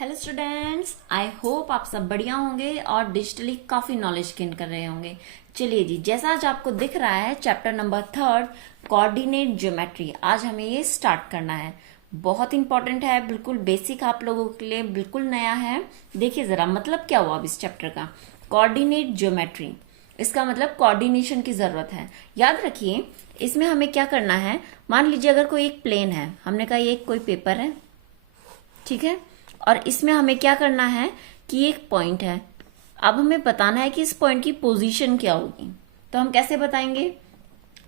Hello students, I hope आप सब बढ़िया होंगे और डिजिटली काफी नॉलेज गेन कर रहे होंगे। चलिए जी, जैसा आज आपको दिख रहा है चैप्टर नंबर 3 कोऑर्डिनेट ज्योमेट्री, आज हमें ये स्टार्ट करना है। बहुत इंपॉर्टेंट है, बिल्कुल बेसिक आप लोगों के लिए, बिल्कुल नया है। देखिए जरा मतलब क्या हुआ अब इस चैप्टर का। कोऑर्डिनेट ज्योमेट्री, इसका मतलब कोऑर्डिनेशन की जरूरत है। याद रखिए इसमें हमें क्या करना है। मान लीजिए अगर कोई एक प्लेन है, हमने कहा ये कोई पेपर है, ठीक है, और इसमें हमें क्या करना है कि एक पॉइंट है। अब हमें बताना है कि इस पॉइंट की पोजीशन क्या होगी। तो हम कैसे बताएंगे?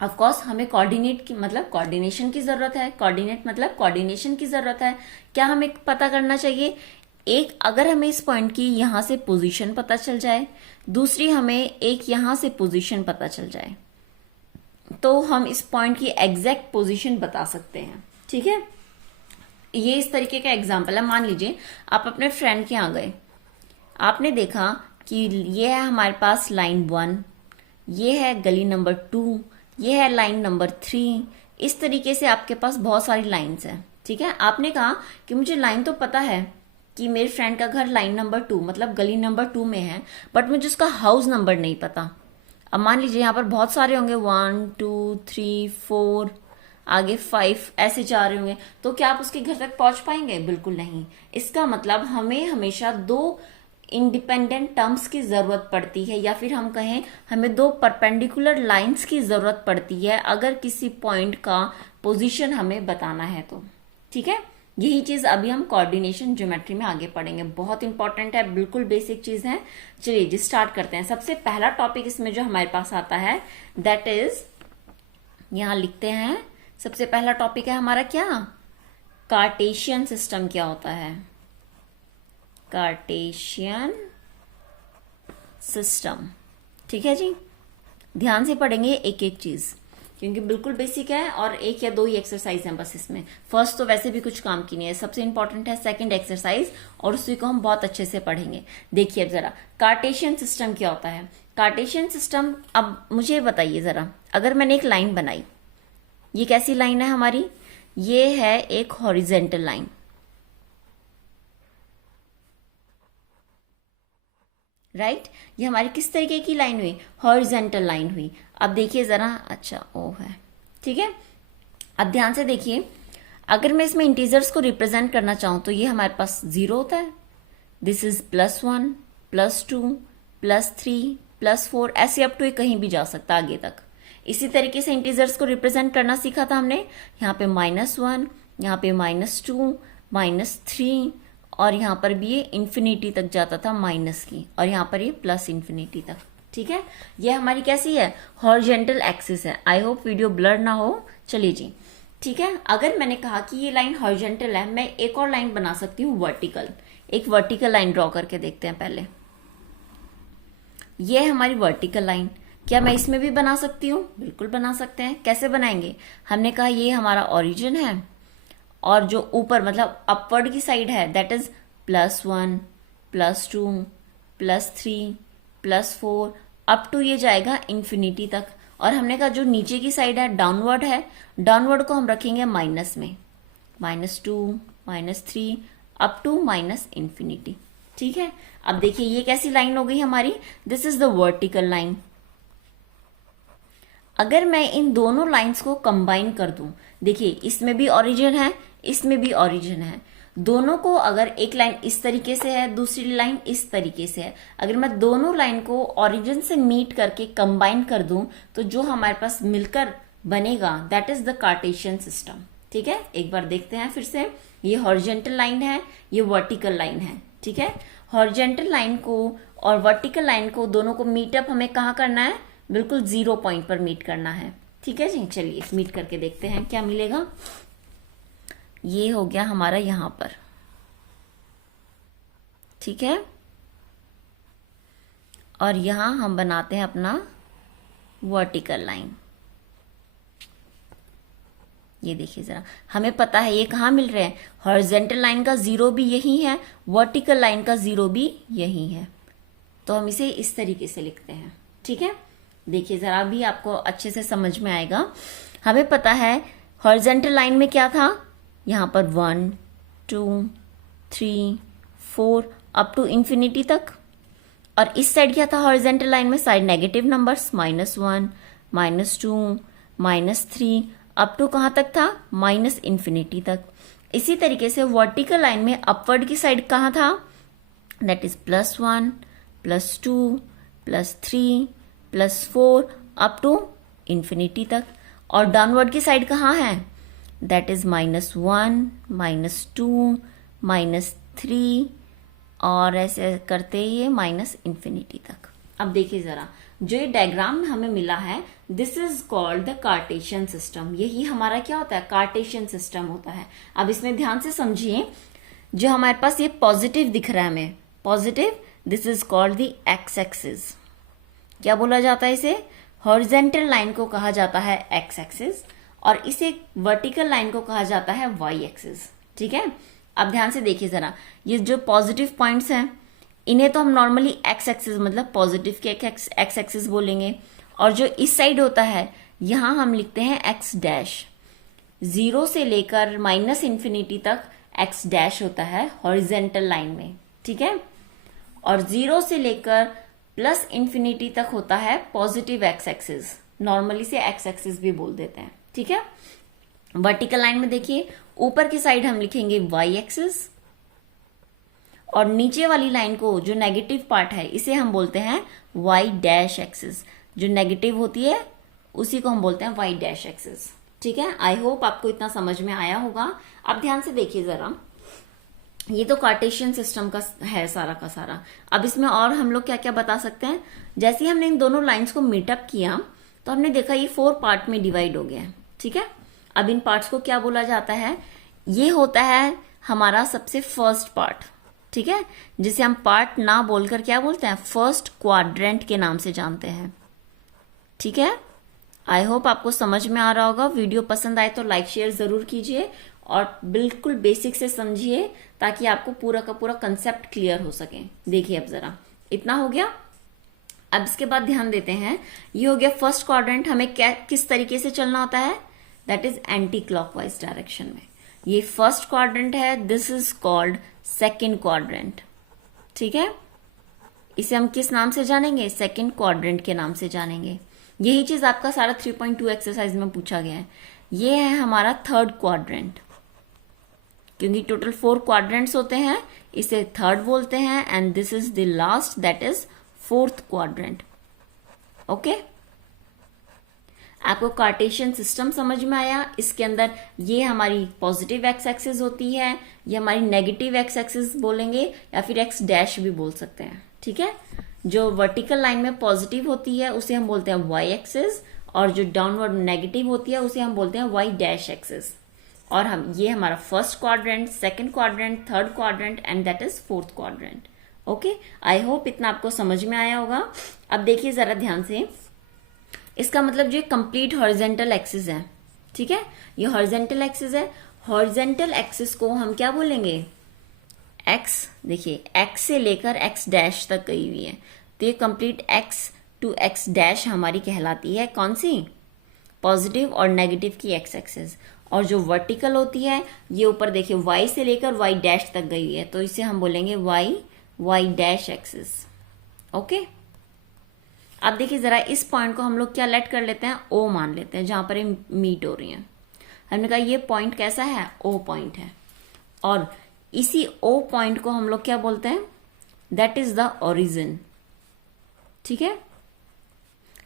ऑफ कोर्स हमें कोऑर्डिनेट की मतलब कोऑर्डिनेशन की जरूरत है। कोऑर्डिनेट मतलब कोऑर्डिनेशन की जरूरत है। क्या हमें पता करना चाहिए? एक, अगर हमें इस पॉइंट की यहां से पोजीशन पता चल जाए, दूसरी हमें एक यहां से पोजीशन पता चल जाए, तो हम इस पॉइंट की एग्जैक्ट पोजीशन बता सकते हैं। ठीक है, ये इस तरीके का एग्जाम्पल है। मान लीजिए आप अपने फ्रेंड के यहाँ गए, आपने देखा कि ये है हमारे पास लाइन 1, ये है गली नंबर 2, ये है लाइन नंबर 3। इस तरीके से आपके पास बहुत सारी लाइंस हैं। ठीक है, आपने कहा कि मुझे लाइन तो पता है कि मेरे फ्रेंड का घर लाइन नंबर 2 मतलब गली नंबर 2 में है, बट मुझे उसका हाउस नंबर नहीं पता। अब मान लीजिए यहाँ पर बहुत सारे होंगे, 1 2 3 4, आगे 5 ऐसे जा रहे होंगे, तो क्या आप उसके घर तक पहुंच पाएंगे? बिल्कुल नहीं। इसका मतलब हमें हमेशा दो इंडिपेंडेंट टर्म्स की जरूरत पड़ती है, या फिर हम कहें हमें दो परपेंडिकुलर लाइंस की जरूरत पड़ती है अगर किसी पॉइंट का पोजीशन हमें बताना है तो। ठीक है, यही चीज अभी हम कोऑर्डिनेशन ज्योमेट्री में आगे पढ़ेंगे। बहुत इंपॉर्टेंट है, बिल्कुल बेसिक चीज है। चलिए जी स्टार्ट करते हैं। सबसे पहला टॉपिक इसमें जो हमारे पास आता है दैट इज, यहां लिखते हैं, सबसे पहला टॉपिक है हमारा क्या? कार्टेशियन सिस्टम क्या होता है? Cartesian system. ठीक है जी, ध्यान से पढ़ेंगे एक एक चीज, क्योंकि बिल्कुल बेसिक है और एक या दो ही एक्सरसाइज हैं बस इसमें। फर्स्ट तो वैसे भी कुछ काम की नहीं है, सबसे इंपॉर्टेंट है सेकंड एक्सरसाइज, और उसी को हम बहुत अच्छे से पढ़ेंगे। देखिए अब जरा कार्टेशियन सिस्टम क्या होता है। कार्टेशियन सिस्टम, अब मुझे बताइए जरा, अगर मैंने एक लाइन बनाई, ये कैसी लाइन है हमारी? ये है एक हॉरिजेंटल लाइन, राइट? ये हमारी किस तरीके की लाइन हुई? हॉरिजेंटल लाइन हुई। अब देखिए जरा, अच्छा ओ है, ठीक है। अब ध्यान से देखिए, अगर मैं इसमें इंटीजर्स को रिप्रेजेंट करना चाहूं तो ये हमारे पास 0 होता है, दिस इज +1 +2 +3 +4, ऐसे अप टू कहीं भी जा सकता आगे तक। इसी तरीके से इंटीजर्स को रिप्रेजेंट करना सीखा था हमने। यहाँ पे -1, यहाँ पे -2 -3, और यहाँ पर भी ये इंफिनिटी तक जाता था माइनस की, और यहाँ पर ये प्लस इंफिनिटी तक। ठीक है, ये हमारी कैसी है? हॉरिजेंटल एक्सिस है। आई होप वीडियो ब्लर ना हो। चलिए जी, ठीक है। अगर मैंने कहा कि ये लाइन हॉरिजेंटल है, मैं एक और लाइन बना सकती हूँ वर्टिकल। एक वर्टिकल लाइन ड्रॉ करके देखते हैं पहले। ये है हमारी वर्टिकल लाइन। क्या मैं इसमें भी बना सकती हूँ? बिल्कुल बना सकते हैं। कैसे बनाएंगे? हमने कहा ये हमारा ओरिजिन है, और जो ऊपर मतलब अपवर्ड की साइड है दैट इज +1 +2 +3 +4 अप टू ये जाएगा इंफिनिटी तक। और हमने कहा जो नीचे की साइड है डाउनवर्ड है, डाउनवर्ड को हम रखेंगे माइनस में, -2 -3 अप टू -इंफिनिटी। ठीक है, अब देखिए ये कैसी लाइन हो गई हमारी? This is the vertical line. अगर मैं इन दोनों लाइंस को कंबाइन कर दूं, देखिए इसमें भी ओरिजिन है, इसमें भी ओरिजिन है, दोनों को अगर एक लाइन इस तरीके से है, दूसरी लाइन इस तरीके से है, अगर मैं दोनों लाइन को ओरिजिन से मीट करके कंबाइन कर दूं तो जो हमारे पास मिलकर बनेगा that is the Cartesian system. ठीक है, एक बार देखते हैं फिर से। ये हॉरिजेंटल लाइन है, ये वर्टिकल लाइन है। ठीक है, हॉरिजेंटल लाइन को और वर्टिकल लाइन को दोनों को मीटअप हमें कहाँ करना है? बिल्कुल 0 पॉइंट पर मीट करना है। ठीक है जी, चलिए मीट करके देखते हैं क्या मिलेगा। ये हो गया हमारा यहां पर, ठीक है, और यहां हम बनाते हैं अपना वर्टिकल लाइन। ये देखिए जरा, हमें पता है ये कहाँ मिल रहे हैं। हॉरिजेंटल लाइन का 0 भी यही है, वर्टिकल लाइन का 0 भी यही है, तो हम इसे इस तरीके से लिखते हैं। ठीक है, देखिए जरा भी आपको अच्छे से समझ में आएगा। हमें पता है हॉरिजेंटल लाइन में क्या था, यहां पर 1 2 3 4 अप टू इन्फिनिटी तक। और इस साइड क्या था हॉरिजेंटल लाइन में, side negative numbers, -1, -2, -3 up to कहाँ तक था, माइनस इन्फिनिटी तक। इसी तरीके से वर्टिकल लाइन में अपवर्ड की साइड कहाँ था, that is +1, +2, +3, +4 up to infinity तक। और डाउनवर्ड की साइड कहाँ है, दैट इज -1, -2, -3 और ऐसे करते ये माइनस इन्फिनिटी तक। अब देखिए जरा, जो ये डायग्राम हमें मिला है, this is called the Cartesian system. यही हमारा क्या होता है, कार्टेशियन सिस्टम होता है। अब इसमें ध्यान से समझिए, जो हमारे पास ये पॉजिटिव दिख रहा है हमें, positive, this is called the x axis. क्या बोला जाता है इसे, हॉरिजेंटल लाइन को कहा जाता है एक्स एक्सिस, और इसे वर्टिकल लाइन को कहा जाता है वाई एक्सिस। ठीक है, अब ध्यान से देखिए जरा, ये जो पॉजिटिव पॉइंट्स हैं इन्हें तो हम नॉर्मली एक्स एक्सिस मतलब पॉजिटिव के एक्स एक्सिस बोलेंगे, और जो इस साइड होता है यहां हम लिखते हैं एक्स डैश। 0 से लेकर -इन्फिनिटी तक एक्स डैश होता है हॉरिजेंटल लाइन में। ठीक है, और 0 से लेकर +इन्फिनिटी तक होता है पॉजिटिव एक्स एक्सिस, नॉर्मली से एक्स एक्सिस भी बोल देते हैं। ठीक है, वर्टिकल लाइन में देखिए ऊपर की साइड हम लिखेंगे वाई एक्सिस, और नीचे वाली लाइन को जो नेगेटिव पार्ट है इसे हम बोलते हैं वाई डैश एक्सिस। जो नेगेटिव होती है उसी को हम बोलते हैं वाई डैश एक्सिस। ठीक है, आई होप आपको इतना समझ में आया होगा। अब ध्यान से देखिए जरा, ये तो कार्टेशियन सिस्टम का है सारा का सारा। अब इसमें और हम लोग क्या क्या बता सकते हैं, जैसे ही हमने इन दोनों लाइंस को मीटअप किया तो हमने देखा ये 4 पार्ट में डिवाइड हो गया है। ठीक है, अब इन पार्ट्स को क्या बोला जाता है, ये होता है हमारा सबसे फर्स्ट पार्ट। ठीक है, जिसे हम पार्ट ना बोलकर क्या बोलते हैं, फर्स्ट क्वाड्रेंट के नाम से जानते हैं। ठीक है, आई होप आपको समझ में आ रहा होगा। वीडियो पसंद आए तो लाइक शेयर जरूर कीजिए, और बिल्कुल बेसिक से समझिए ताकि आपको पूरा का पूरा कंसेप्ट क्लियर हो सके। देखिए अब जरा, इतना हो गया। अब इसके बाद ध्यान देते हैं, ये हो गया फर्स्ट क्वाड्रेंट। हमें क्या किस तरीके से चलना होता है, that is anti clockwise direction में। ये फर्स्ट क्वाड्रेंट है, this is called second quadrant. ठीक है, इसे हम किस नाम से जानेंगे, सेकेंड क्वाड्रेंट के नाम से जानेंगे। यही चीज आपका सारा 3.2 एक्सरसाइज में पूछा गया है। ये है हमारा थर्ड क्वाड्रेंट, क्योंकि टोटल 4 क्वाड्रेंट्स होते हैं, इसे थर्ड बोलते हैं। And this is the last, that is fourth quadrant. Okay, आपको कार्टेशियन सिस्टम समझ में आया। इसके अंदर ये हमारी पॉजिटिव एक्स एक्सिस होती है, ये हमारी नेगेटिव एक्स एक्सिस बोलेंगे, या फिर एक्स डैश भी बोल सकते हैं। ठीक है, जो वर्टिकल लाइन में पॉजिटिव होती है उसे हम बोलते हैं वाई एक्सिस, और जो डाउनवर्ड नेगेटिव होती है उसे हम बोलते हैं वाई डैश एक्सिस। और हम ये हमारा first quadrant, second quadrant, third quadrant and that is fourth quadrant. Okay, I hope इतना आपको समझ में आया होगा। अब देखिए जरा ध्यान से, इसका मतलब जो कंप्लीट हॉरिजेंटल एक्सिस है। ठीक है, ये हॉरिजेंटल एक्सिस है। हॉरिजेंटल एक्सिस को हम क्या बोलेंगे, एक्स। देखिए एक्स से लेकर एक्स डैश तक गई हुई है, तो ये complete X to X dash हमारी कहलाती है कौन सी, पॉजिटिव और नेगेटिव की एक्स एक्सिस। और जो वर्टिकल होती है ये ऊपर देखिए वाई से लेकर वाई डैश तक गई हुई है, तो इसे हम बोलेंगे वाई डैश एक्सिस। ओके, अब देखिए जरा, इस पॉइंट को हम लोग क्या लेट कर लेते हैं, ओ मान लेते हैं, जहां पर ये मीट हो रही है। हमने कहा ये पॉइंट कैसा है, ओ पॉइंट है, और इसी ओ पॉइंट को हम लोग क्या बोलते हैं, दैट इज द ओरिजिन। ठीक है,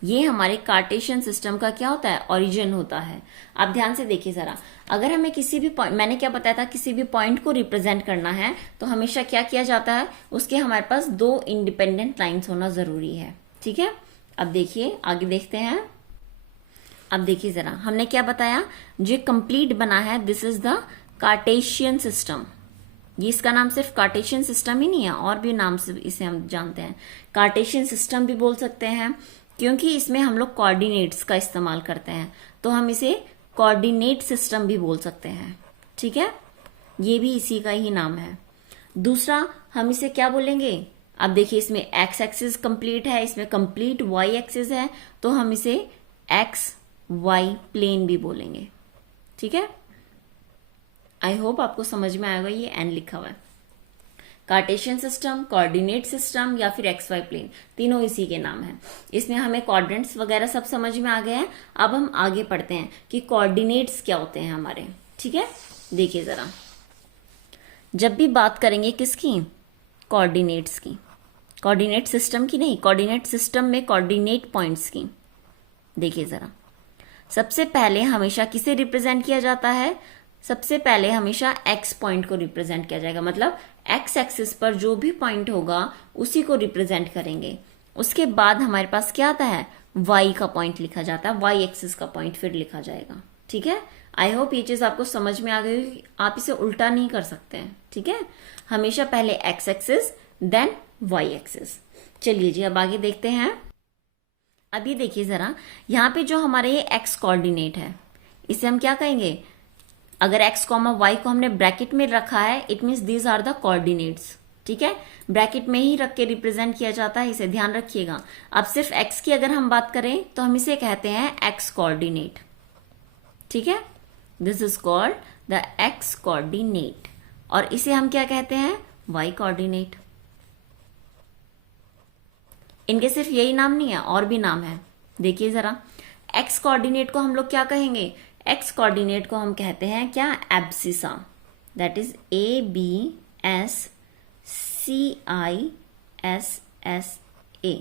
ये हमारे कार्टेशियन सिस्टम का क्या होता है, ओरिजिन होता है। आप ध्यान से देखिए जरा, अगर हमें किसी भी पॉइंट, मैंने क्या बताया था, किसी भी पॉइंट को रिप्रेजेंट करना है तो हमेशा क्या किया जाता है, उसके हमारे पास 2 इंडिपेंडेंट लाइंस होना जरूरी है। ठीक है, अब देखिए आगे देखते हैं। अब देखिए जरा, हमने क्या बताया, जो कंप्लीट बना है this is the Cartesian system. ये इसका नाम सिर्फ कार्टेशियन सिस्टम ही नहीं है, और भी नाम से इसे हम जानते हैं। कार्टेशियन सिस्टम भी बोल सकते हैं, क्योंकि इसमें हम लोग कोऑर्डिनेट्स का इस्तेमाल करते हैं, तो हम इसे कोऑर्डिनेट सिस्टम भी बोल सकते हैं। ठीक है, ये भी इसी का ही नाम है। दूसरा हम इसे क्या बोलेंगे, अब देखिए इसमें एक्स एक्सिस कंप्लीट है, इसमें कंप्लीट वाई एक्सिस है, तो हम इसे एक्स वाई प्लेन भी बोलेंगे। ठीक है, आई होप आपको समझ में आएगा, ये एन लिखा हुआ है। कार्टेशियन सिस्टम, कोऑर्डिनेट सिस्टम या फिर एक्स वाई प्लेन, तीनों इसी के नाम हैं। इसमें हमें कोऑर्डिनेट्स वगैरह सब समझ में आ गए हैं। अब हम आगे पढ़ते हैं कि कोऑर्डिनेट्स क्या होते हैं हमारे। ठीक है, देखिए जरा, जब भी बात करेंगे किसकी, कोऑर्डिनेट्स की, कोऑर्डिनेट सिस्टम की नहीं, कोऑर्डिनेट सिस्टम में कोऑर्डिनेट पॉइंट्स की। देखिए जरा, सबसे पहले हमेशा किसे रिप्रेजेंट किया जाता है, सबसे पहले हमेशा एक्स पॉइंट को रिप्रेजेंट किया जाएगा, मतलब एक्स एक्सिस पर जो भी पॉइंट होगा उसी को रिप्रेजेंट करेंगे। उसके बाद हमारे पास क्या आता है, वाई का पॉइंट लिखा जाता है, वाई एक्सिस का पॉइंट फिर लिखा जाएगा। ठीक है, आई होप ये चीज आपको समझ में आ गई, आप इसे उल्टा नहीं कर सकते हैं। ठीक है, हमेशा पहले X axis then Y axis. चलिए जी, अब आगे देखते हैं। अभी देखिए जरा, यहाँ पे जो हमारे ये एक्स कोऑर्डिनेट है, इसे हम क्या कहेंगे, अगर एक्स कॉमा वाई को हमने ब्रैकेट में रखा है, it means these are the coordinates. ठीक है, ब्रैकेट में ही रख के रिप्रेजेंट किया जाता है, इसे ध्यान रखिएगा। अब सिर्फ एक्स की अगर हम बात करें तो हम इसे कहते हैं एक्स कोऑर्डिनेट। ठीक है, this is called the x coordinate, और इसे हम क्या कहते हैं, वाई कोऑर्डिनेट। इनके सिर्फ यही नाम नहीं है, और भी नाम है। देखिए जरा, एक्स कोऑर्डिनेट को हम लोग क्या कहेंगे, एक्स कोऑर्डिनेट को हम कहते हैं क्या, एब्सिसा, दैट इज ABSCISSA।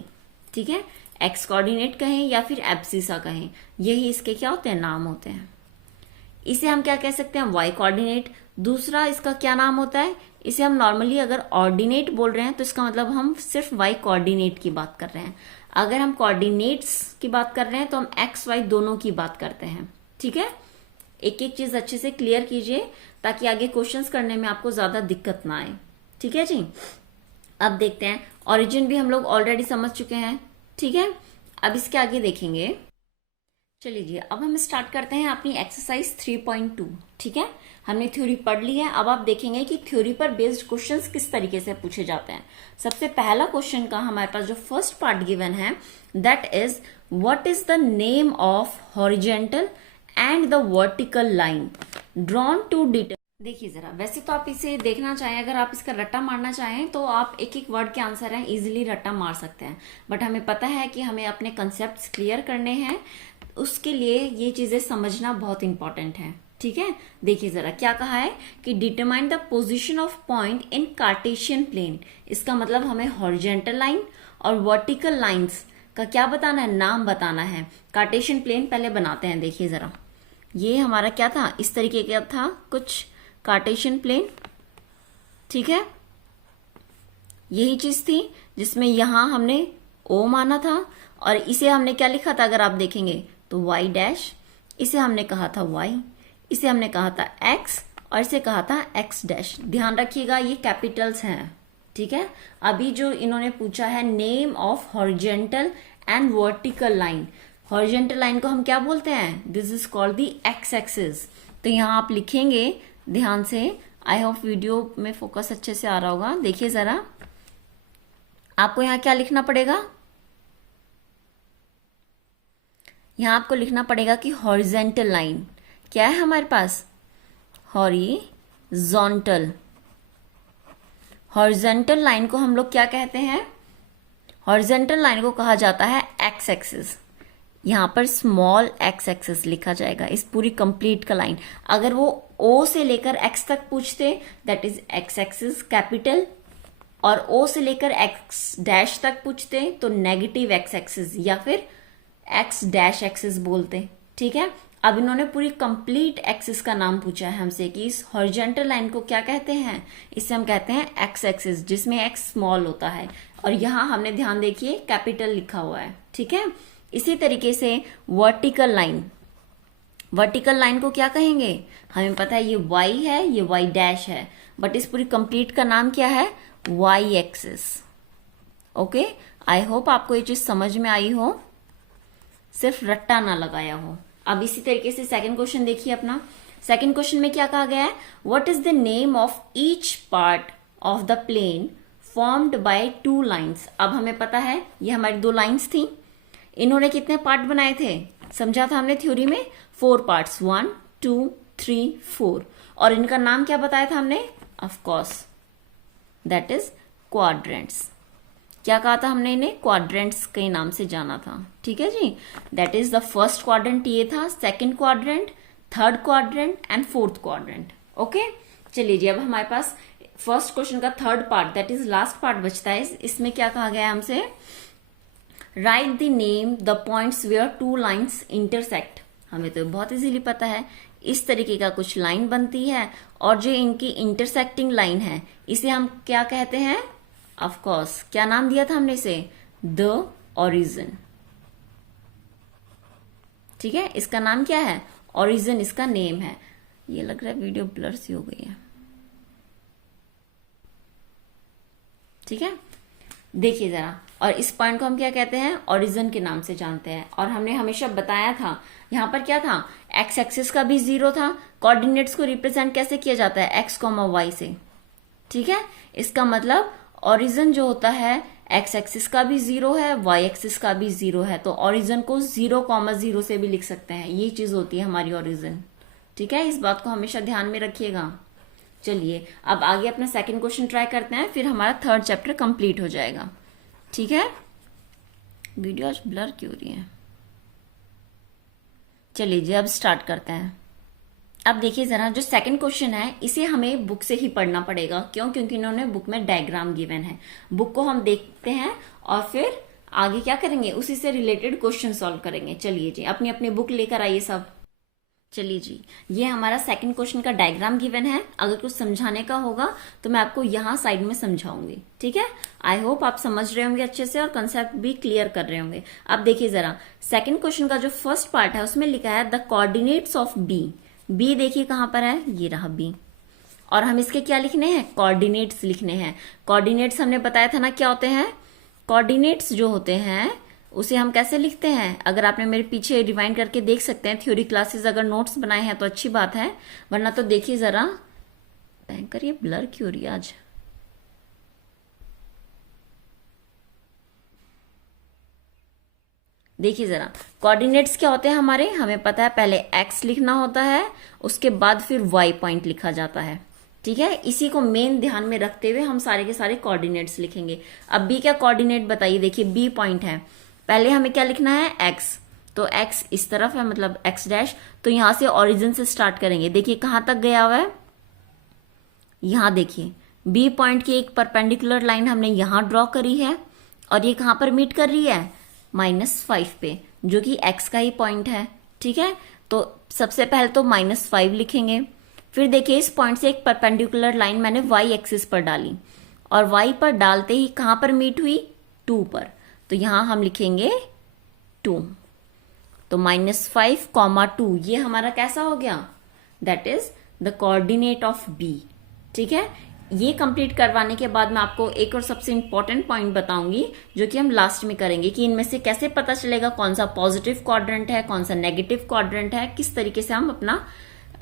ठीक है, एक्स कोऑर्डिनेट कहें या फिर एब्सिसा कहें, यही इसके क्या होते हैं, नाम होते हैं। इसे हम क्या कह सकते हैं, वाई कोऑर्डिनेट। दूसरा इसका क्या नाम होता है, इसे हम नॉर्मली अगर ऑर्डिनेट बोल रहे हैं तो इसका मतलब हम सिर्फ वाई कोऑर्डिनेट की बात कर रहे हैं। अगर हम कोऑर्डिनेट्स की बात कर रहे हैं तो हम एक्स वाई दोनों की बात करते हैं। ठीक है, एक एक चीज अच्छे से क्लियर कीजिए ताकि आगे क्वेश्चंस करने में आपको ज्यादा दिक्कत ना आए। ठीक है जी, अब देखते हैं, ओरिजिन भी हम लोग ऑलरेडी समझ चुके हैं। ठीक है, अब इसके आगे देखेंगे। चलिए जी, अब हम स्टार्ट करते हैं अपनी एक्सरसाइज 3.2। ठीक है, हमने थ्योरी पढ़ ली है, अब आप देखेंगे कि थ्योरी पर बेस्ड क्वेश्चंस किस तरीके से पूछे जाते हैं। सबसे पहला क्वेश्चन का हमारे पास जो फर्स्ट पार्ट गिवन है, that is what is the name of horizontal and the vertical line drawn to determine. देखिए जरा, वैसे तो आप इसे देखना चाहें, अगर आप इसका रट्टा मारना चाहें तो आप एक एक वर्ड के आंसर हैं इजीली रट्टा मार सकते हैं, बट हमें पता है कि हमें अपने कंसेप्ट क्लियर करने हैं, उसके लिए ये चीजें समझना बहुत इंपॉर्टेंट है। ठीक है, देखिए जरा क्या कहा है कि determine the position of point in Cartesian plane. इसका मतलब हमें हॉरिजेंटल लाइन और वर्टिकल लाइंस का क्या बताना है, नाम बताना है। कार्टेशियन प्लेन पहले बनाते हैं। देखिए जरा, ये हमारा क्या था, इस तरीके का था कुछ कार्टेशियन प्लेन। ठीक है, यही चीज थी जिसमें यहां हमने ओ माना था, और इसे हमने क्या लिखा था, अगर आप देखेंगे तो वाई डैश, इसे हमने कहा था वाई, इसे हमने कहा था एक्स, और इसे कहा था एक्स डैश। ध्यान रखिएगा ये कैपिटल्स हैं। ठीक है, अभी जो इन्होंने पूछा है name of horizontal and vertical line, horizontal line को हम क्या बोलते हैं, this is called the x axis. तो यहाँ आप लिखेंगे ध्यान से, आई होप वीडियो में फोकस अच्छे से आ रहा होगा। देखिए जरा, आपको यहाँ क्या लिखना पड़ेगा, यहाँ आपको लिखना पड़ेगा कि हॉरिजेंटल लाइन क्या है हमारे पास, हॉरिजॉन्टल। हॉरिजेंटल लाइन को हम लोग क्या कहते हैं, हॉरिजेंटल लाइन को कहा जाता है एक्स एक्सिस। यहाँ पर स्मॉल एक्स एक्सिस लिखा जाएगा, इस पूरी कंप्लीट का लाइन। अगर वो ओ से लेकर एक्स तक पूछते, that is x axis capital, और ओ से लेकर एक्स डैश तक पूछते तो नेगेटिव एक्स एक्सिस या फिर एक्स डैश एक्सिस बोलते। ठीक है, अब इन्होंने पूरी कंप्लीट एक्सिस का नाम पूछा है हमसे कि इस हॉरिजेंटल लाइन को क्या कहते हैं, इसे हम कहते हैं एक्स एक्सिस, जिसमें एक्स स्मॉल होता है, और यहाँ हमने ध्यान देखिए कैपिटल लिखा हुआ है। ठीक है, इसी तरीके से वर्टिकल लाइन, वर्टिकल लाइन को क्या कहेंगे, हमें पता है ये वाई है, ये वाई डैश है, बट इस पूरी कंप्लीट का नाम क्या है, Y axis. Okay, I hope आपको ये चीज समझ में आई हो, सिर्फ रट्टा ना लगाया हो। अब इसी तरीके से सेकंड क्वेश्चन देखिए अपना। सेकंड क्वेश्चन में क्या कहा गया है, what is the name of each part of the plane formed by two lines. अब हमें पता है ये हमारी दो लाइंस थी, इन्होंने कितने पार्ट बनाए थे, समझा था हमने थ्योरी में, 4 पार्ट्स, 1 2 3 4, और इनका नाम क्या बताया था हमने, of course that is quadrants. क्या कहा था हमने इन्हें? क्वाड्रेंट्स के नाम से जाना था। ठीक है जी, that is the first quadrant ये था, second quadrant, third quadrant and fourth quadrant. Okay, चलिए जी, अब हमारे पास फर्स्ट क्वेश्चन का third part that is last part बचता है। इसमें क्या कहा गया है हमसे? Write the name the points where two lines intersect. हमें तो बहुत इजीली पता है, इस तरीके का कुछ लाइन बनती है और जो इनकी इंटरसेक्टिंग लाइन है इसे हम क्या कहते हैं? ऑफ कोर्स, क्या नाम दिया था हमने इसे? The origin. ठीक है, इसका नाम क्या है? ओरिजिन इसका नेम है। ये लग रहा है वीडियो ब्लर सी हो गई है। ठीक है, देखिए जरा, और इस पॉइंट को हम क्या कहते हैं? ओरिजिन के नाम से जानते हैं। और हमने हमेशा बताया था यहां पर क्या था? एक्स एक्सिस का भी 0 था। कोऑर्डिनेट्स को रिप्रेजेंट कैसे किया जाता है? एक्स कॉमा वाई से। ठीक है, इसका मतलब ओरिजिन जो होता है एक्स एक्सिस का भी 0 है, वाई एक्सिस का भी 0 है, तो ओरिजिन को 0,0 से भी लिख सकते हैं। ये चीज होती है हमारी ओरिजिन। ठीक है, इस बात को हमेशा ध्यान में रखिएगा। चलिए अब आगे अपना सेकंड क्वेश्चन ट्राई करते हैं, फिर हमारा थर्ड चैप्टर कंप्लीट हो जाएगा। ठीक है, वीडियो आज ब्लर क्यों हो रही है? चलिए जी, अब स्टार्ट करते हैं। अब देखिए जरा, जो सेकंड क्वेश्चन है इसे हमें बुक से ही पढ़ना पड़ेगा। क्यों? क्योंकि इन्होंने बुक में डायग्राम गिवन है। बुक को हम देखते हैं और फिर आगे क्या करेंगे? उसी से रिलेटेड क्वेश्चन सॉल्व करेंगे। चलिए जी, अपनी अपनी बुक लेकर आइए सब। चलिए जी, ये हमारा सेकंड क्वेश्चन का डायग्राम गिवन है। अगर कुछ समझाने का होगा तो मैं आपको यहाँ साइड में समझाऊंगी। ठीक है, आई होप आप समझ रहे होंगे अच्छे से और कंसेप्ट भी क्लियर कर रहे होंगे। अब देखिए जरा, सेकंड क्वेश्चन का जो फर्स्ट पार्ट है उसमें लिखा है the coordinates of B. B देखिए कहां पर है? ये रहा बी। और हम इसके क्या लिखने हैं? कोऑर्डिनेट्स लिखने हैं। कोऑर्डिनेट्स हमने बताया था ना क्या होते हैं? कोऑर्डिनेट्स जो होते हैं उसे हम कैसे लिखते हैं? अगर आपने मेरे पीछे रिवाइंड करके देख सकते हैं, थ्योरी क्लासेस अगर नोट्स बनाए हैं तो अच्छी बात है, वरना तो देखिए जरा, भयंकर ये ब्लर क्यों हो रही है आज? देखिए जरा, कोऑर्डिनेट्स क्या होते हैं हमारे? हमें पता है पहले एक्स लिखना होता है, उसके बाद फिर वाई पॉइंट लिखा जाता है। ठीक है, इसी को मेन ध्यान में रखते हुए हम सारे के सारे कोऑर्डिनेट्स लिखेंगे। अब बी क्या कोऑर्डिनेट बताइए? देखिए बी पॉइंट है, पहले हमें क्या लिखना है? एक्स। तो एक्स इस तरफ है, मतलब एक्स डैश। तो यहां से ओरिजिन से स्टार्ट करेंगे। देखिए कहां तक गया हुआ है? यहां देखिए, बी पॉइंट की एक परपेंडिकुलर लाइन हमने यहां ड्रॉ करी है और ये कहां पर मीट कर रही है? -5 पे, जो कि x का ही पॉइंट है। ठीक है, तो सबसे पहले तो -5 लिखेंगे। फिर देखिए इस पॉइंट से एक परपेंडिकुलर लाइन मैंने y एक्सिस पर डाली और y पर डालते ही कहां पर मीट हुई? 2 पर। तो यहां हम लिखेंगे 2। तो -5,2 ये हमारा कैसा हो गया? That is the coordinate of b। ठीक है, ये कंप्लीट करवाने के बाद मैं आपको एक और सबसे इंपॉर्टेंट पॉइंट बताऊंगी जो कि हम लास्ट में करेंगे कि इनमें से कैसे पता चलेगा कौन सा पॉजिटिव क्वाड्रेंट है, कौन सा नेगेटिव क्वाड्रेंट है, किस तरीके से हम अपना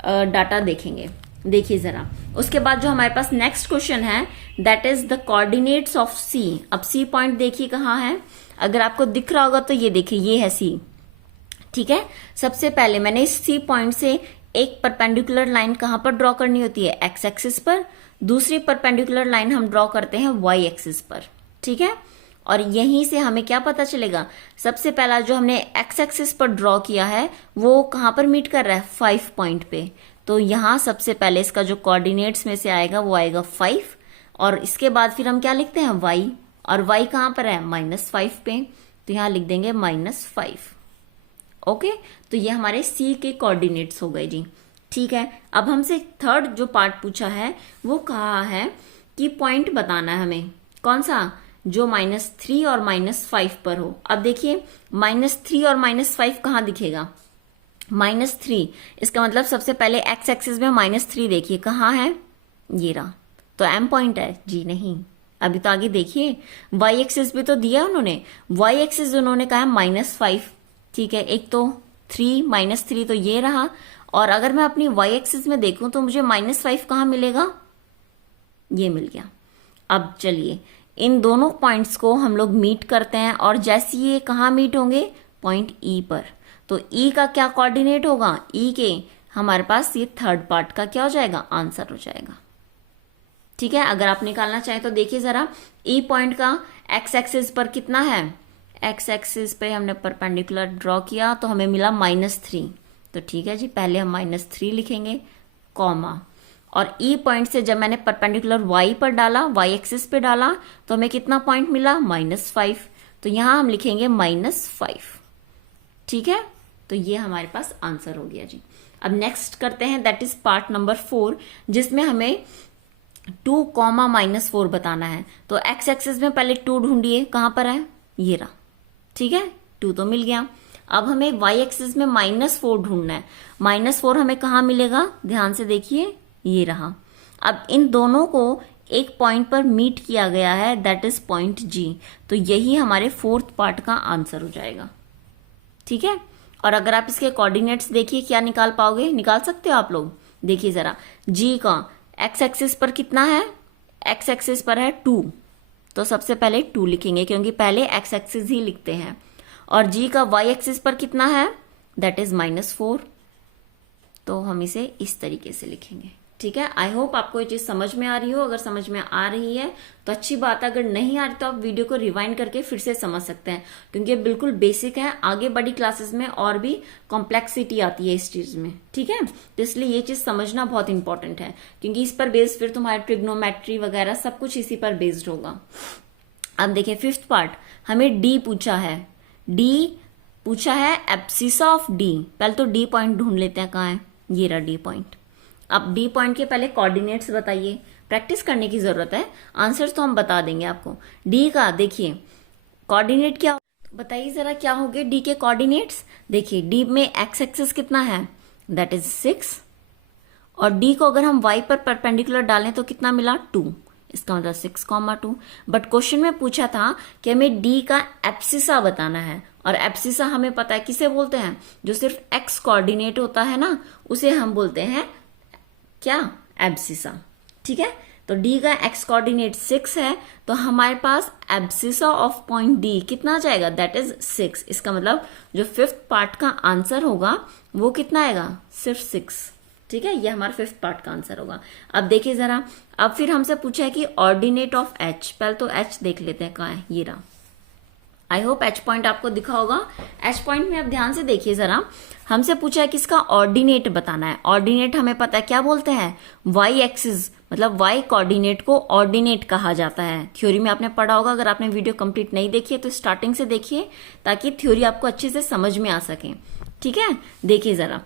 डाटा देखेंगे। देखिए जरा, उसके बाद जो हमारे पास नेक्स्ट क्वेश्चन है that is the coordinates of C. अब सी पॉइंट देखिए कहाँ है? अगर आपको दिख रहा होगा तो ये देखिए, ये है सी। ठीक है, सबसे पहले मैंने इस सी पॉइंट से एक परपेंडिकुलर लाइन कहां पर ड्रॉ करनी होती है? एक्स एक्सिस पर। दूसरी परपेंडिकुलर लाइन हम ड्रॉ करते हैं वाई एक्सिस पर। ठीक है, और यहीं से हमें क्या पता चलेगा? सबसे पहला जो हमने एक्स एक्सिस पर ड्रॉ किया है वो कहां पर मीट कर रहा है? 5 पॉइंट पे। तो यहां सबसे पहले इसका जो कोऑर्डिनेट्स में से आएगा वो आएगा 5, और इसके बाद फिर हम क्या लिखते हैं? y। और y कहां पर है? -5 पे। तो यहां लिख देंगे -5। ओके, तो ये हमारे c के कोऑर्डिनेट्स हो गए जी। ठीक है, अब हमसे थर्ड जो पार्ट पूछा है वो कहा है कि पॉइंट बताना है हमें। कौन सा? जो -3 और -5 पर हो। अब देखिए -3 और -5 कहाँ दिखेगा? -3, इसका मतलब सबसे पहले एक्स एक्सिस में -3 देखिए कहाँ है? ये रहा। तो m पॉइंट है जी? नहीं, अभी तो आगे देखिए, y एक्सिस भी तो दिया उन्होंने। y एक्सिस उन्होंने कहा -5। ठीक है, एक तो 3 -3 तो ये रहा, और अगर मैं अपनी y एक्सिस में देखूं तो मुझे -5 कहाँ मिलेगा? ये मिल गया। अब चलिए इन दोनों पॉइंट्स को हम लोग मीट करते हैं, और जैसे ये कहाँ मीट होंगे? पॉइंट E पर। तो E का क्या कोऑर्डिनेट होगा? E के हमारे पास ये थर्ड पार्ट का क्या हो जाएगा? आंसर हो जाएगा। ठीक है, अगर आप निकालना चाहें तो देखिए जरा, ई पॉइंट का एक्स एक्सिस पर कितना है, एक्स एक्सिस पे हमने परपेंडिकुलर ड्रॉ किया तो हमें मिला -3। तो ठीक है जी, पहले हम -3 लिखेंगे, कॉमा, और ई पॉइंट से जब मैंने परपेंडिकुलर वाई पर डाला, वाई एक्सिस पे डाला, तो हमें कितना पॉइंट मिला, -5। तो यहां हम लिखेंगे -5। ठीक है, तो ये हमारे पास आंसर हो गया जी। अब नेक्स्ट करते हैं, दैट इज पार्ट नंबर 4, जिसमें हमें 2, -4 बताना है। तो एक्स एक्सिस में पहले 2 ढूंढिए, कहां पर है, ये रहा। ठीक है, 2 तो मिल गया। अब हमें वाई एक्सिस में -4 ढूंढना है। -4 हमें कहाँ मिलेगा, ध्यान से देखिए, ये रहा। अब इन दोनों को एक पॉइंट पर मीट किया गया है, दैट इज पॉइंट जी। तो यही हमारे 4th पार्ट का आंसर हो जाएगा। ठीक है, और अगर आप इसके कोऑर्डिनेट्स देखिए क्या निकाल पाओगे, निकाल सकते हो आप लोग। देखिए जरा, जी का एक्स एक्सिस पर कितना है, एक्स एक्सिस पर है 2, तो सबसे पहले 2 लिखेंगे क्योंकि पहले एक्स एक्सिस ही लिखते हैं। और जी का वाई एक्सिस पर कितना है, दैट इज -4, तो हम इसे इस तरीके से लिखेंगे। ठीक है, आई होप आपको ये चीज समझ में आ रही हो। अगर समझ में आ रही है तो अच्छी बात है, अगर नहीं आ रही तो आप वीडियो को रिवाइंड करके फिर से समझ सकते हैं, क्योंकि ये बिल्कुल बेसिक है। आगे बड़ी क्लासेस में और भी कॉम्प्लेक्सिटी आती है इस चीज में। ठीक है, तो इसलिए ये चीज समझना बहुत इंपॉर्टेंट है, क्योंकि इस पर बेस्ड फिर तुम्हारे ट्रिग्नोमेट्री वगैरह सब कुछ इसी पर बेस्ड होगा। अब देखिए 5th पार्ट, हमें डी पूछा है, डी पूछा है एब्सिसा ऑफ डी। पहले तो डी पॉइंट ढूंढ लेते हैं, कहाँ है, ये रहा डी पॉइंट। अब डी पॉइंट के पहले कोऑर्डिनेट्स बताइए, प्रैक्टिस करने की जरूरत है, आंसर्स तो हम बता देंगे आपको। डी का देखिए कोऑर्डिनेट क्या, बताइए जरा क्या होंगे डी के कोऑर्डिनेट्स। देखिए डी में एक्स एक्सिस कितना है, दैट इज 6, और डी को अगर हम वाई पर परपेंडिकुलर डालें तो कितना मिला, 2, इसका मतलब 6,2। बट क्वेश्चन में पूछा था कि हमें डी का एब्सिसा बताना है, और एब्सिसा हमें पता है किसे बोलते हैं, जो सिर्फ एक्स कोऑर्डिनेट होता है ना, उसे हम बोलते हैं क्या, एब्सिसा। ठीक है, तो डी का एक्स कोऑर्डिनेट 6 है, तो हमारे पास एब्सिसा ऑफ पॉइंट डी कितना आ जाएगा, दैट इज 6। इसका मतलब जो 5th पार्ट का आंसर होगा वो कितना आएगा, सिर्फ 6। ठीक है, ये हमारा 5th पार्ट का आंसर होगा। अब देखिए जरा, अब फिर हमसे पूछा है कि ऑर्डिनेट ऑफ एच, पहले तो एच देख लेते हैं कहाँ है, ये रहा। आई होप एच पॉइंट आपको दिखा होगा। एच पॉइंट में अब ध्यान से देखिए जरा, हमसे पूछा है कि इसका ऑर्डिनेट बताना है। ऑर्डिनेट हमें पता है क्या बोलते हैं, वाई एक्सिस, मतलब वाई कोऑर्डिनेट को ऑर्डिनेट कहा जाता है। थ्योरी में आपने पढ़ा होगा, अगर आपने वीडियो कंप्लीट नहीं देखी है तो स्टार्टिंग से देखिए, ताकि थ्योरी आपको अच्छे से समझ में आ सके। ठीक है, देखिए जरा,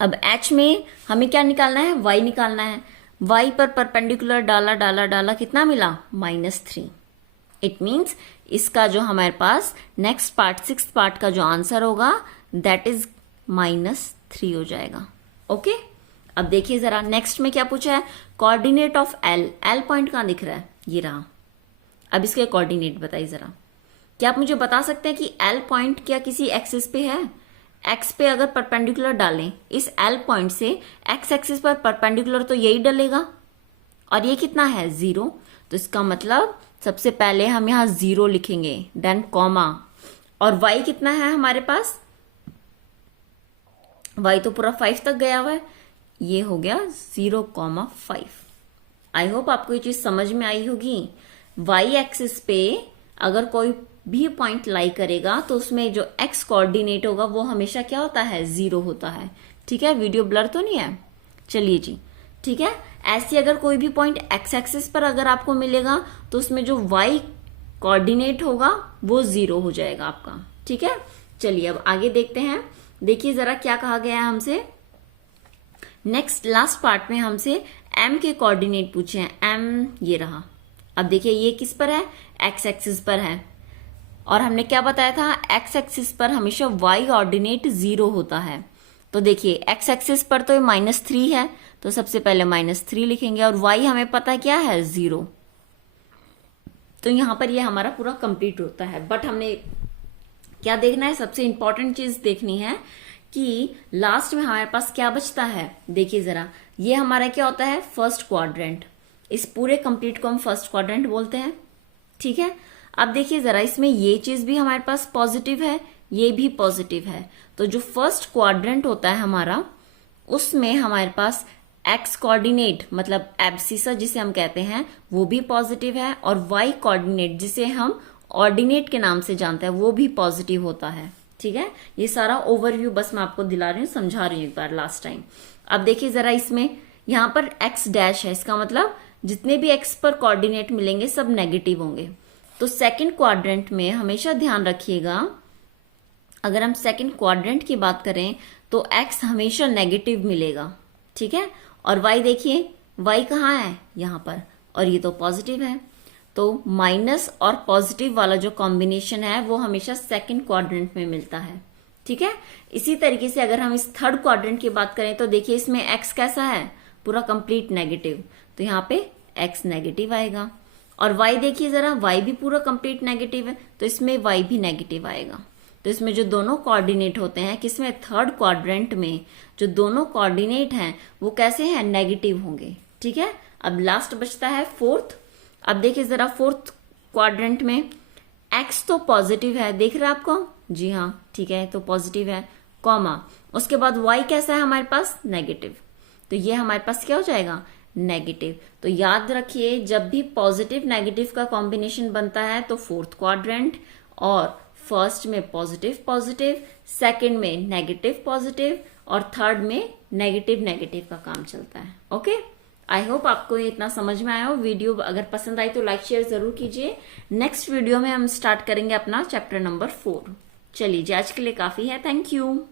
अब एच में हमें क्या निकालना है, वाई निकालना है। वाई पर परपेंडिकुलर डाला डाला डाला, कितना मिला, -3। इट मीन्स इसका जो हमारे पास नेक्स्ट पार्ट 6th पार्ट का जो आंसर होगा, दैट इज -3 हो जाएगा। ओके, अब देखिए जरा नेक्स्ट में क्या पूछा है, coordinate of L. L point कहां दिख रहा है, ये रहा। अब इसके कोऑर्डिनेट बताइए जरा, क्या आप मुझे बता सकते हैं कि एल पॉइंट क्या किसी एक्सिस पे है, एक्स पे अगर परपेंडिकुलर डालें इस एल पॉइंट से, एक्स एक्सिस पर परपेंडिकुलर तो यही डलेगा, और ये कितना है, 0। तो इसका मतलब सबसे पहले हम यहां 0 लिखेंगे, देन कॉमा, और y कितना है हमारे पास, y तो पूरा 5 तक गया हुआ है, ये हो गया 0,5। आई होप आपको ये चीज समझ में आई होगी। y एक्सिस पे अगर कोई भी पॉइंट लाई करेगा तो उसमें जो x कोऑर्डिनेट होगा वो हमेशा क्या होता है, 0 होता है। ठीक है, वीडियो ब्लर तो नहीं है, चलिए जी। ठीक है, ऐसे अगर कोई भी पॉइंट एक्स एक्सिस पर अगर आपको मिलेगा तो उसमें जो y कोऑर्डिनेट होगा वो 0 हो जाएगा आपका। ठीक है, चलिए अब आगे देखते हैं। देखिए जरा क्या कहा गया है हमसे, नेक्स्ट लास्ट पार्ट में हमसे m के कोऑर्डिनेट पूछे हैं। m ये रहा। अब देखिए ये किस पर है, एक्स एक्सिस पर है, और हमने क्या बताया था, एक्स एक्सिस पर हमेशा y ऑर्डिनेट 0 होता है। तो देखिए एक्स एक्सिस पर तो -3 है, तो सबसे पहले -3 लिखेंगे, और y हमें पता है क्या है, 0। तो यहां पर ये हमारा पूरा कंप्लीट होता है। बट हमने क्या देखना है, सबसे इंपॉर्टेंट चीज देखनी है कि लास्ट में हमारे पास क्या बचता है। देखिए जरा, ये हमारा क्या होता है, फर्स्ट क्वाड्रेंट। इस पूरे कंप्लीट को हम फर्स्ट क्वाड्रेंट बोलते हैं। ठीक है, अब देखिए जरा, इसमें ये चीज भी हमारे पास पॉजिटिव है, ये भी पॉजिटिव है। तो जो फर्स्ट क्वाड्रेंट होता है हमारा, उसमें हमारे पास एक्स कोऑर्डिनेट मतलब एब्सिसा जिसे हम कहते हैं वो भी पॉजिटिव है, और वाई कोऑर्डिनेट जिसे हम ऑर्डिनेट के नाम से जानते हैं वो भी पॉजिटिव होता है। ठीक है, ये सारा ओवरव्यू बस मैं आपको दिला रही हूँ, समझा रही हूँ एक बार लास्ट टाइम। अब देखिए जरा, इसमें यहाँ पर एक्स डैश है, इसका मतलब जितने भी एक्स पर कोऑर्डिनेट मिलेंगे सब नेगेटिव होंगे। तो सेकंड क्वाड्रेंट में हमेशा ध्यान रखिएगा, अगर हम सेकंड क्वाड्रेंट की बात करें तो एक्स हमेशा नेगेटिव मिलेगा। ठीक है, और वाई देखिए, वाई कहाँ है यहाँ पर, और ये तो पॉजिटिव है। तो माइनस और पॉजिटिव वाला जो कॉम्बिनेशन है वो हमेशा सेकंड क्वाड्रेंट में मिलता है। ठीक है, इसी तरीके से अगर हम इस थर्ड क्वाड्रेंट की बात करें तो देखिए इसमें एक्स कैसा है, पूरा कंप्लीट नेगेटिव, तो यहाँ पे एक्स नेगेटिव आएगा। और वाई देखिए जरा, वाई भी पूरा कंप्लीट नेगेटिव है, तो इसमें वाई भी नेगेटिव आएगा। तो इसमें जो दोनों कोऑर्डिनेट होते हैं, किसमें, थर्ड क्वाड्रेंट में जो दोनों कोऑर्डिनेट हैं वो कैसे हैं, नेगेटिव होंगे। ठीक है, अब लास्ट बचता है फोर्थ। अब देखिए जरा, फोर्थ क्वाड्रेंट में एक्स तो पॉजिटिव है, देख रहे हैं आपको, जी हाँ ठीक है, तो पॉजिटिव है, कॉमा, उसके बाद वाई कैसा है हमारे पास, नेगेटिव। तो ये हमारे पास क्या हो जाएगा, नेगेटिव। तो याद रखिए, जब भी पॉजिटिव नेगेटिव का कॉम्बिनेशन बनता है तो फोर्थ क्वाड्रेंट, और फर्स्ट में पॉजिटिव पॉजिटिव, सेकंड में नेगेटिव पॉजिटिव, और थर्ड में नेगेटिव नेगेटिव का काम चलता है। ओके, आई होप आपको ये इतना समझ में आया हो। वीडियो अगर पसंद आई तो लाइक शेयर जरूर कीजिए। नेक्स्ट वीडियो में हम स्टार्ट करेंगे अपना चैप्टर नंबर 4। चलिए जी, आज के लिए काफी है, थैंक यू।